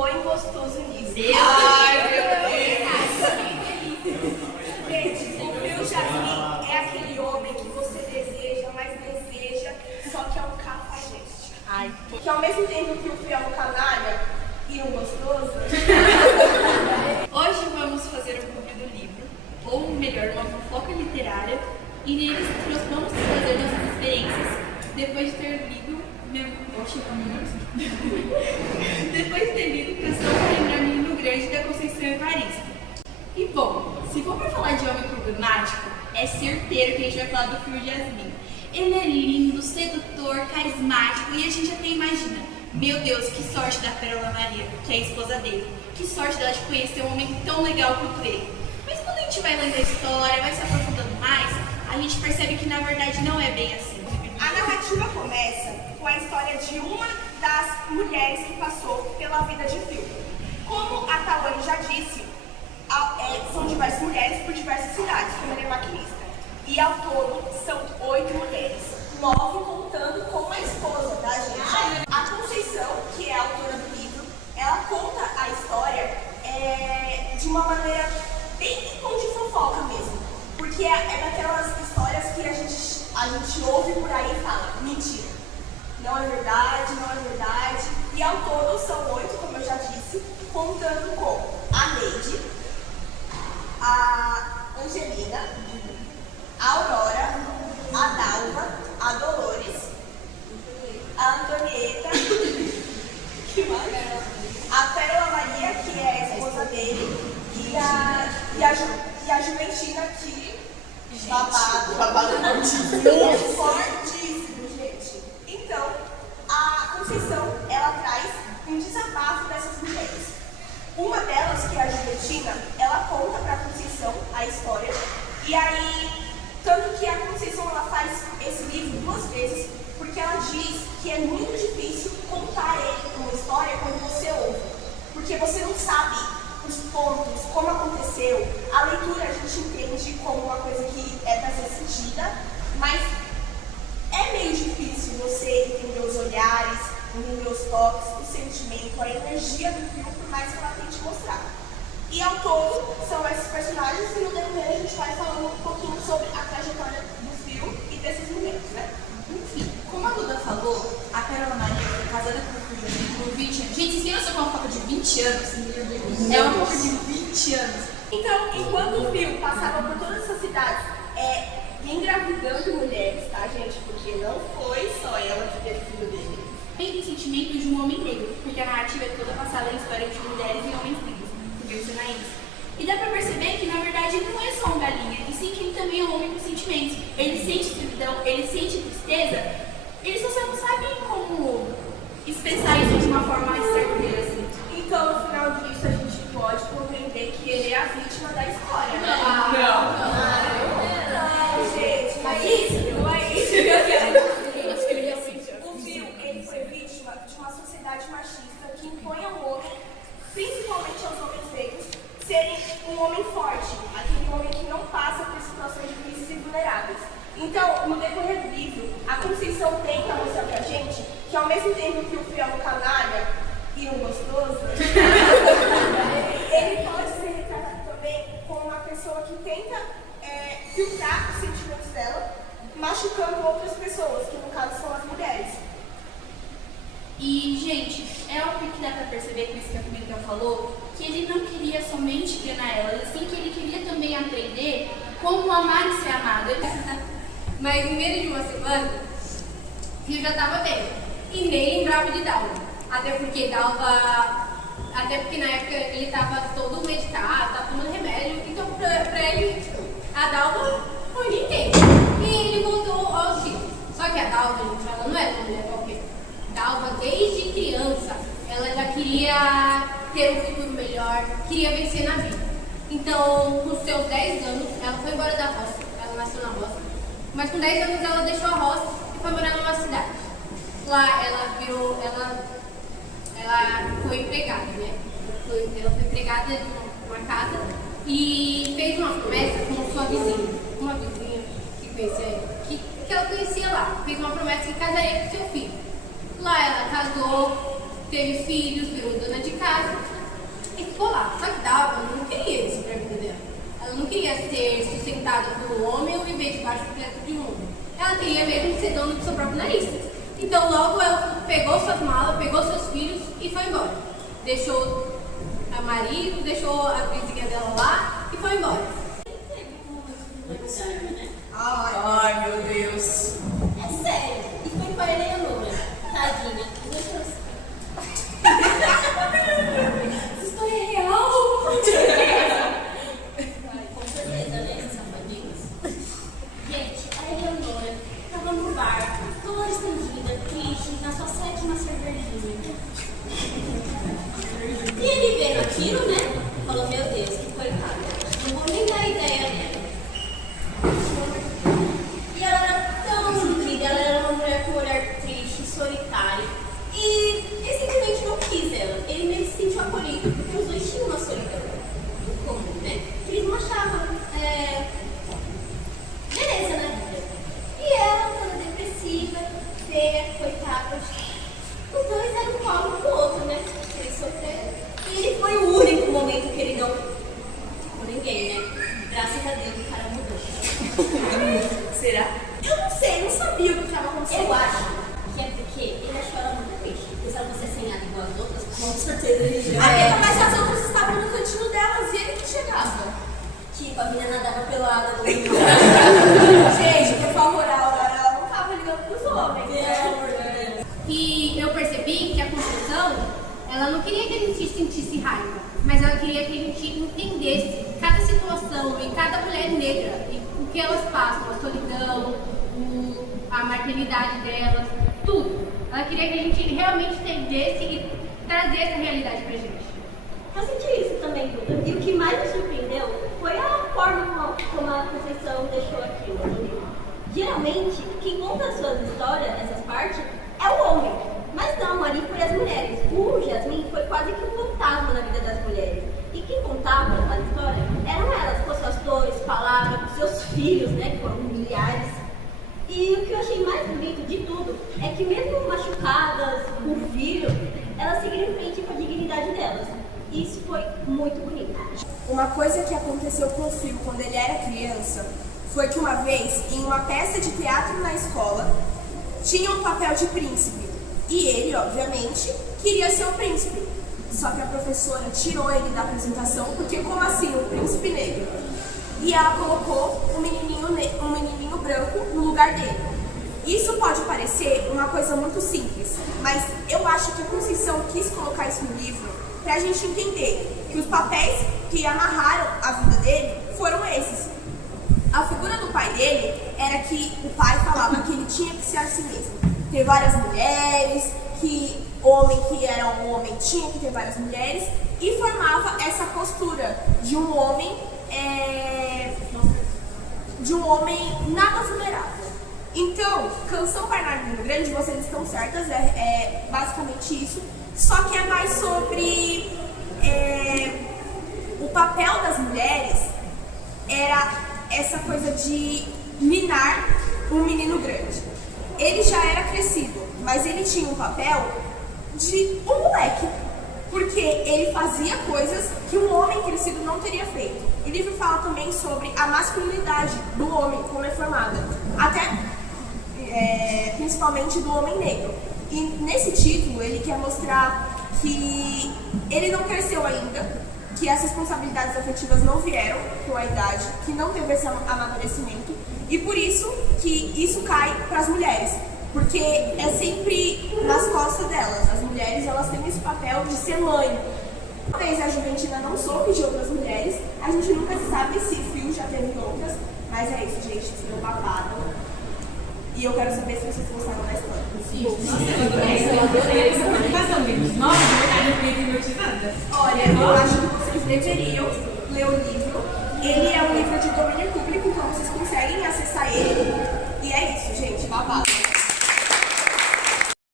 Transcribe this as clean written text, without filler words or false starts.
Põe gostoso nisso. Ai, meu Deus. Gente, o Fio Jasmin é aquele homem que você deseja, mas deseja, só que é um cafajeste. Ai, que ao mesmo tempo que o Fio é um canalha e um gostoso. Hoje vamos fazer um clube do livro, ou melhor, uma fofoca literária, e neles vamos trazer nossas experiências depois de ter lido depois de ter lido Canção para Lembrar Menino Grande da Conceição Evaristo. E bom, se for para falar de homem problemático, é certeiro que a gente vai falar do Fio Jasmin. Ele é lindo, sedutor, carismático e a gente até imagina, meu Deus, que sorte da Pérola Maria, que é a esposa dele. Que sorte dela de conhecer um homem tão legal quanto ele. Mas quando a gente vai lendo a história, vai se aprofundando mais, a gente percebe que na verdade não é bem assim. A narrativa começa com a história de uma das mulheres que passou pela vida de Fio. Como a Tawane já disse, são diversas mulheres por diversas cidades, como ele é maquinista. E ao todo são 8 mulheres, 9 contando com a esposa da gente. A Conceição, que é a autora do livro, ela conta a história de uma maneira bem em tom de fofoca mesmo. Porque é daquelas histórias que a gente ouve por aí e fala, mentira. Não é verdade, não é verdade. E ao todo são 8, como eu já disse, contando com a Neide, a Angelina, a Aurora, a Dalva, a Dolores, a Antonieta, que mais? A Pérola Maria, que é a esposa dele, e a Juventina, que... Babado fortíssimo, gente. Então, a Conceição, ela traz um desabafo dessas mulheres. Uma delas, que é a Juventina, ela conta para a Conceição a história. E aí, tanto que a Conceição ela faz esse livro 2 vezes, porque ela diz que é muito difícil contar uma história quando você ouve. Porque você não sabe os pontos, como aconteceu. A leitura a gente entende como uma coisa que é para ser sentida, mas é meio difícil você entender os olhares, entender os toques, o sentimento, a energia do filme, por mais que ela tente mostrar. E ao todo, são esses personagens e no decorrer a gente vai falando um pouquinho sobre a trajetória do filme e desses momentos, né? Enfim, como a Duda falou, a Pérola Maria foi casada com o Fio Jasmin por 20 anos. Gente, vocês têm noção que é uma fofoca de 20 anos? É uma fofoca de 20 anos. Então, enquanto o Fio passava por todas essas cidades, engravidando mulheres, tá, gente? Porque não foi só ela que teve filho dele. Tem sentimento de um homem negro, porque a narrativa é toda passada em história de mulheres e homens negros, e dá pra perceber que, na verdade, ele não é só um galinha, e sim que ele também é um homem com sentimentos. Ele sente solidão, ele sente tristeza, ele só não sabe como expressar isso de uma forma mais certeira, assim. Então, no final disso, a gente pode compreender que ele é a vítima da história. Não, gente, mas isso não é isso que eu quero. O Fio, ele foi vítima de uma sociedade machista que impõe ao homem, principalmente aos homens negros, serem um homem forte, aquele homem que não passa por situações difíceis e vulneráveis. Então, no decorrer do livro, a Conceição tenta mostrar pra gente que ao mesmo tempo que o Fio é um canalha e um gostoso, ele pode ser retratado também como uma pessoa que tenta filtrar os sentimentos dela, machucando outras pessoas, que no caso são as mulheres. E, gente, é óbvio que dá pra perceber com isso que a Pimentel falou, que ele não queria somente enganar ela, assim que ele queria também aprender como amar e ser amado. Mas em menos de uma semana, Fio já estava bem e nem lembrava de Dalva. Até porque na época ele estava todo medicado, estava tomando remédio, então pra ele a Dalva foi ninguém. E ele voltou aos filhos. Só que a Dalva, gente, ela não era uma mulher qualquer. Dalva, desde criança, ela já queria ter um futuro melhor, queria vencer na vida. Então, com seus 10 anos, ela foi embora da roça. Ela nasceu na roça. Mas com 10 anos ela deixou a roça e foi morar numa cidade. Lá ela foi empregada, né? Ela foi empregada de uma casa e fez uma promessa com sua vizinha. Uma vizinha que ela conhecia lá. Fez uma promessa que casaria com seu filho. Lá ela casou, teve filhos, virou dona de casa. casa e ficou lá. Só que Dalva não queria isso pra vida dela. Ela não queria ser sustentada por um homem ou viver debaixo do teto de um homem. Ela queria mesmo ser dona do seu próprio nariz. Então logo ela pegou suas malas, pegou seus filhos e foi embora. Deixou o marido, deixou a vizinha dela lá e foi embora. Ai, meu Deus. É sério. E foi com a Eleonora. Tadinha. Essa história é real. Com certeza, né? Safadinhos. Gente, a Eleonora tava no bar, toda estendida, triste, na sua 7ª cervejinha. E ele vendo aquilo, né? Falou, meu Deus, que coitada. Não vou nem dar ideia dela. E ela era tão sofrida, ela era uma mulher com um olhar triste, solitária. E ele simplesmente não quis ela. Ele meio que se sentiu acolhido, porque os dois tinham uma solidão em comum, né? Eles não achavam beleza na vida. E ela, toda depressiva, feia, coitada. Os dois eram um pau pro outro, né? Eles sofreram. E ele foi o único momento que ele não ficou ninguém, né? Graças a Deus o cara mudou. Será? Eu não sei, eu não sabia o que estava acontecendo. Eu acho que é porque ele achou ela muito triste. Porque se ela fosse sem nada igual as outras, com certeza ele já Amiga, mas as outras estavam no cantinho delas e ele que chegava. Tipo, a menina nadava pelada no rio. Gente, por favor, a Aurora, ela não tava ligando pros homens, né? E eu percebi que a construção, ela não queria que a gente sentisse raiva, mas ela queria que a gente entendesse cada situação e cada mulher negra, e o que elas passam, a solidão, a marginalidade delas, tudo. Ela queria que a gente realmente entendesse e trazer essa realidade pra gente. Eu senti isso também, Duda. E o que mais me surpreendeu foi a forma como a Conceição deixou aquilo no livro. Geralmente, quem conta as suas histórias, essas partes, é o homem. Mas não, ali foi as mulheres. O Jasmin foi quase que um fantasma na vida das mulheres. E quem contava a história eram elas, com suas dores, palavras, com seus filhos, né, que foram milhares. E o que eu achei mais bonito de tudo é que mesmo machucadas, com filho, elas seguiram em frente com a dignidade delas. Isso foi muito bonito. Uma coisa que aconteceu com o Phil quando ele era criança foi que uma vez, em uma peça de teatro na escola, tinha um papel de príncipe. E ele, obviamente, queria ser o príncipe. Só que a professora tirou ele da apresentação, porque como assim, um príncipe negro? E ela colocou um menininho branco no lugar dele. Isso pode parecer uma coisa muito simples, mas eu acho que a Conceição quis colocar isso no livro pra gente entender que os papéis que amarraram a vida dele foram esses. A figura do pai dele era que o pai falava que ele tinha que ser assim mesmo. Ter várias mulheres, que homem que era um homem tinha que ter várias mulheres, e formava essa postura de um homem nada vulnerável. Então, Canção Bernardino Grande, vocês estão certas, é basicamente isso, só que é mais sobre o papel das mulheres era essa coisa de minar um menino grande. Ele já era crescido, mas ele tinha um papel de um moleque, porque ele fazia coisas que um homem crescido não teria feito. O livro fala também sobre a masculinidade do homem, como é formada, até principalmente do homem negro. E nesse título ele quer mostrar que ele não cresceu ainda, que as responsabilidades afetivas não vieram com a idade, que não teve esse amadurecimento, e por isso que isso cai para as mulheres, porque é sempre nas costas delas. As mulheres, elas têm esse papel de ser mãe. Talvez a Juventina não soube de outras mulheres, a gente nunca sabe se Phil já teve outras, mas é isso, gente, foi um babado. E eu quero saber se vocês gostaram da história. Olha, eu acho que vocês deveriam ler o livro. Ele é um livro de domínio público, então vocês conseguem acessar ele